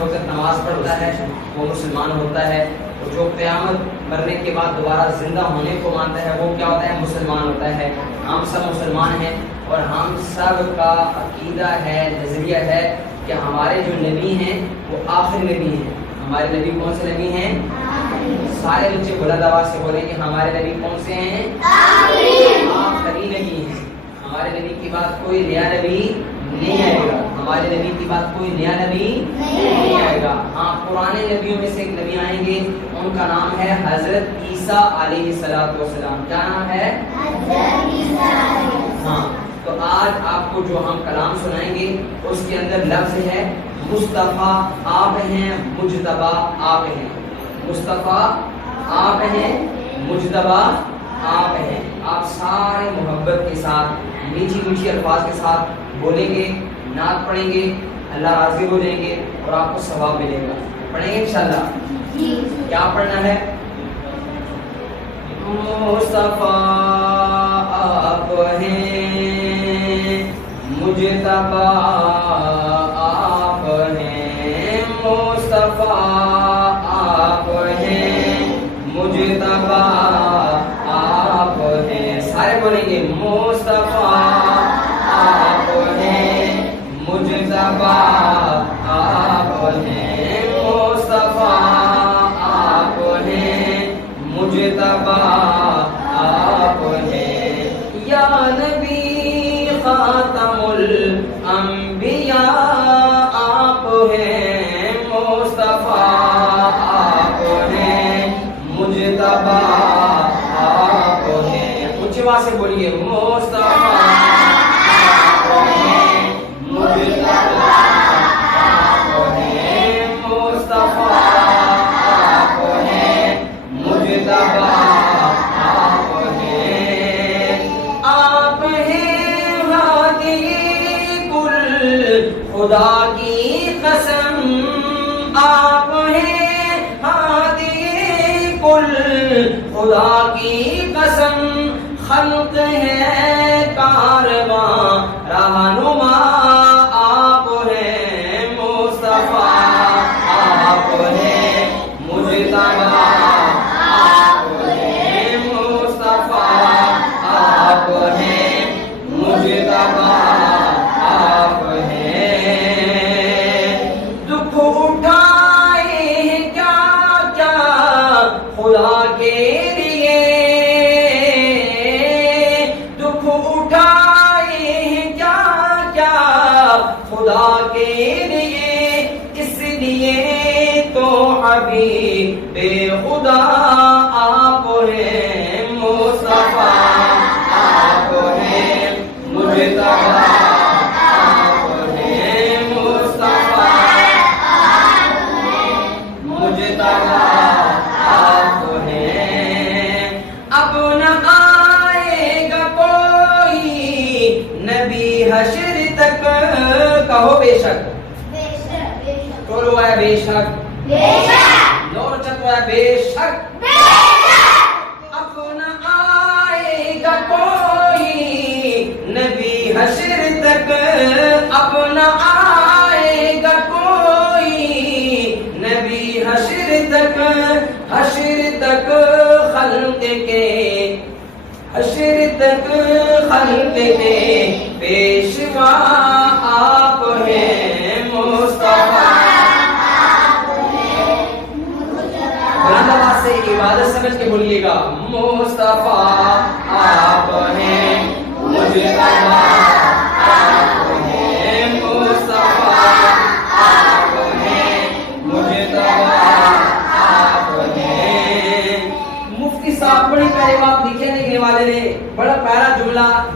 وقت نماز پڑھتا ہے وہ مسلمان ہوتا ہے، اور جو قیامت مرنے کے بعد دوبارہ زندہ ہونے کو مانتا ہے وہ کیا ہوتا ہے؟ مسلمان ہوتا ہے۔ ہم سب مسلمان ہیں اور ہم سب کا عقیدہ ہے، نظریہ ہے کہ ہمارے جو نبی ہیں وہ آخری نبی ہیں۔ ہمارے نبی کون سے نبی ہیں؟ سارے بچے بلند آواز سے بولیں کہ ہمارے نبی کون سے ہیں؟ آخری نبی ہیں۔ ہمارے نبی کی بات کوئی نیا نبی نہیں آئے گا، ہمارے نبی کی بات کوئی نیا نبی نہیں آئے گا۔ ہاں، پرانے نبیوں میں سے ایک نبی آئیں گے، ان کا نام ہے حضرت عیسیٰ علیہ السلام۔ کیا نام ہے؟ حضرت عیسیٰ۔ ہاں، تو آج آپ کو جو ہم کلام سنائیں گے اس کے اندر لفظ ہے مصطفیٰ آپ ہیں، مجتبیٰ آپ ہیں۔ مصطفیٰ آپ ہیں، مجتبیٰ آپ ہیں۔ آپ سارے محبت کے ساتھ، میٹھی میٹھی الفاظ کے ساتھ بولیں گے، نعت پڑھیں گے، اللہ راضی ہو جائیں گے اور آپ کو ثواب ملے گا۔ پڑھیں گے انشاءاللہ؟ کیا پڑھنا ہے؟ مصطفیٰ آپ ہیں، مجتبیٰ آپ ہیں، مصطفیٰ آپ ہیں، مجتبیٰ آپ ہیں۔ سارے بولیں گے مصطفیٰ آپ ہیں، مجتبیٰ آپ ہیں، مصطفیٰ آپ ہیں، مجتبیٰ آپ ہیں۔ یا نبی خاتم الانبیاء آپ ہیں، مصطفیٰ آپ ہیں، مجتبیٰ آپ ہیں۔ اونچی آواز سے بولیے مصطفیٰ آپ ہیں، مجتبیٰ آپ ہیں، مصطفیٰ آپ ہیں، مجتبیٰ آپ ہیں۔ آپ ہیں ہادی کل خدا کی قسم، آپ ہیں ہادی کل خدا کی قسم، خلق ہے کارواں رہنما آپ ہیں، مصطفیٰ آپ ہیں، مجتبیٰ آپ ہیں، مصطفیٰ آپ ہیں، مجتبیٰ آپ ہیں۔ دکھ اٹھائے کیا کیا خدا کے لیے، دکھ اٹھائے کیا کیا خدا کے لیے، اس لیے تو حبیب خدا آپ ہیں، مصطفیٰ آپ ہیں، مجتبیٰ آپ ہیں، مصطفیٰ آپ ہیں، مجتبیٰ آپ ہیں۔ اب نہ آئے گا کوئی نبی حشر تک، کہو بے شک، بولو ہے بے شک، نور چکو ہے بے شک، اب نہ آئے گا کوئی نبی حشر تک، اب نہ آئے گا کوئی نبی حشر تک، حشر تک خلق کے، حشر تک خلق کے پیشوا آپ ہیں، مصطفیٰ بلند آواز سے عبادت سمجھ کے بولیے گا، مصطفیٰ آپ ہیں، مجتبیٰ آپ ہیں، مصطفیٰ آپ ہیں، مجتبیٰ آپ ہیں۔ مفتی صاحب بڑی پیاری بات لکھے لکھنے والے نے، بڑا پیارا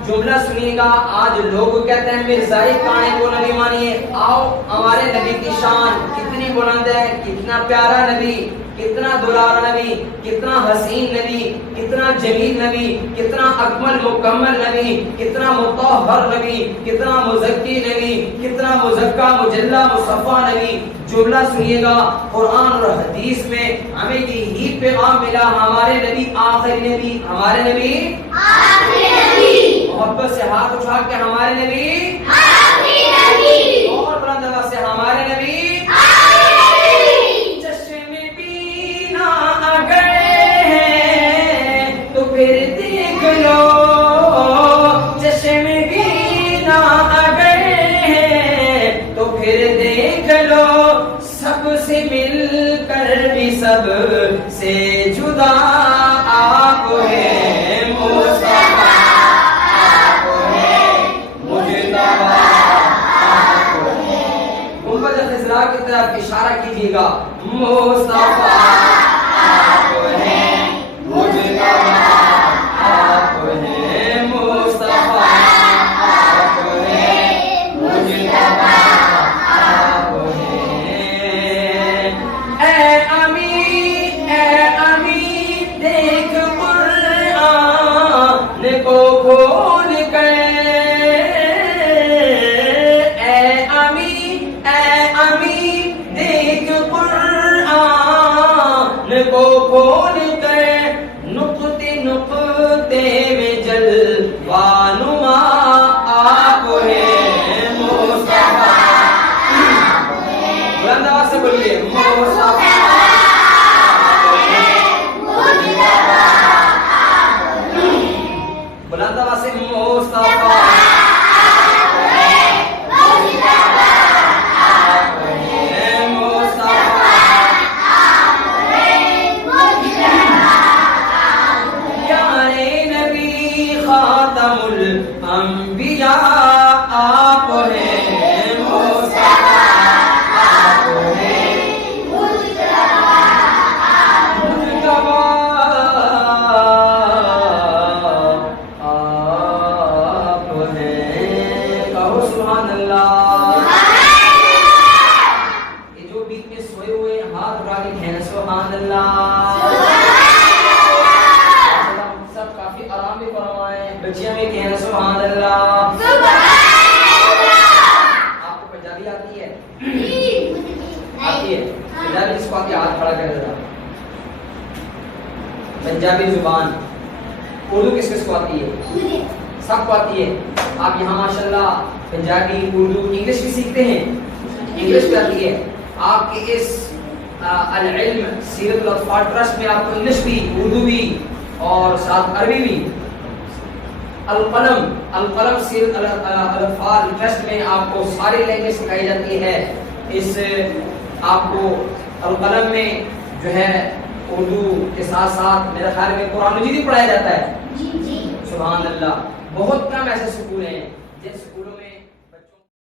جملہ سنیے گا۔ آج لوگ کہتے ہیں مرزائی کانے کو نبی مانیے، آؤ ہمارے نبی کی شان کتنی بلند ہے، کتنا پیارا نبی، کتنا دلارا نبی، کتنا حسین نبی، کتنا جمیل نبی، کتنا اکمل مکمل نبی، کتنا مطہر نبی، کتنا مزکی نبی، کتنا مزکا مجلہ مصفیٰ نبی۔ جملہ سنیے گا، قرآن اور حدیث میں ہمیں یہی پیغام ملا، ہمارے نبی آخری نبی، ہمارے نبی آخری نبی۔ محبت سے ہاتھ اٹھا کے ہمارے نبی آخری نبی، اور بلند آواز سے ہمارے نبی آخری مل کر بھی سب سے جدا آپ ہیں مصطفیٰ، آپ ہیں مجتبیٰ، آپ ہیں۔ گنبد خضرا کی طرف اشارہ کیجیے گا، مصطفیٰ آپ ہیں مجتبیٰ، آپ ہیں مصطفیٰ، آپ ہیں مجتبیٰ، آپ ہیں۔ اے امی دیکھ قرآن کو کھول کر، اے امی دیکھ قرآن کو کھول کر، نقطے نقطے میں جلوہ نما آپ ہیں مصطفیٰ، بلند آواز سے بولیے مصطفیٰ، بلند آواز سے مصطفیٰ، خاتم الانبیاء آپ ہیں مصطفیٰ، آپ ہیں مجتبیٰ، آپ ہیں۔ کہو سبحان اللہ۔ یہ جو بیچ میں سوئے ہوئے ہاتھ اٹھا کے کہنا سبحان اللہ۔ آرام بھی فرمائیں، بچیاں بھی کہنا سبحان اللہ۔ آپ کو پنجابی آتی ہے؟ آتی ہے؟ پنجابی جس کو آتی ہے ہاتھ کھڑا کر ذرا۔ پنجابی زبان، اردو کس کس کو آتی ہے؟ سب کو آتی ہے۔ آپ یہاں ماشاءاللہ پنجابی، اردو، انگلش بھی سیکھتے ہیں، انگلش بھی آتی ہے۔ آپ کے اس العلم سیرت الاطفال ٹرسٹ میں آپ کو انگلش بھی، اردو بھی اور ساتھ عربی بھی۔ القلم سیرت الاطفال ٹرسٹ میں آپ کو ساری لینگویج سکھائی جاتی ہے۔ اس آپ کو القلم میں جو ہے اردو کے ساتھ ساتھ میرے خیال میں قرآن مجید بھی پڑھایا جاتا ہے۔ سبحان اللہ۔ بہت کم ایسے سکول ہیں جن سکولوں میں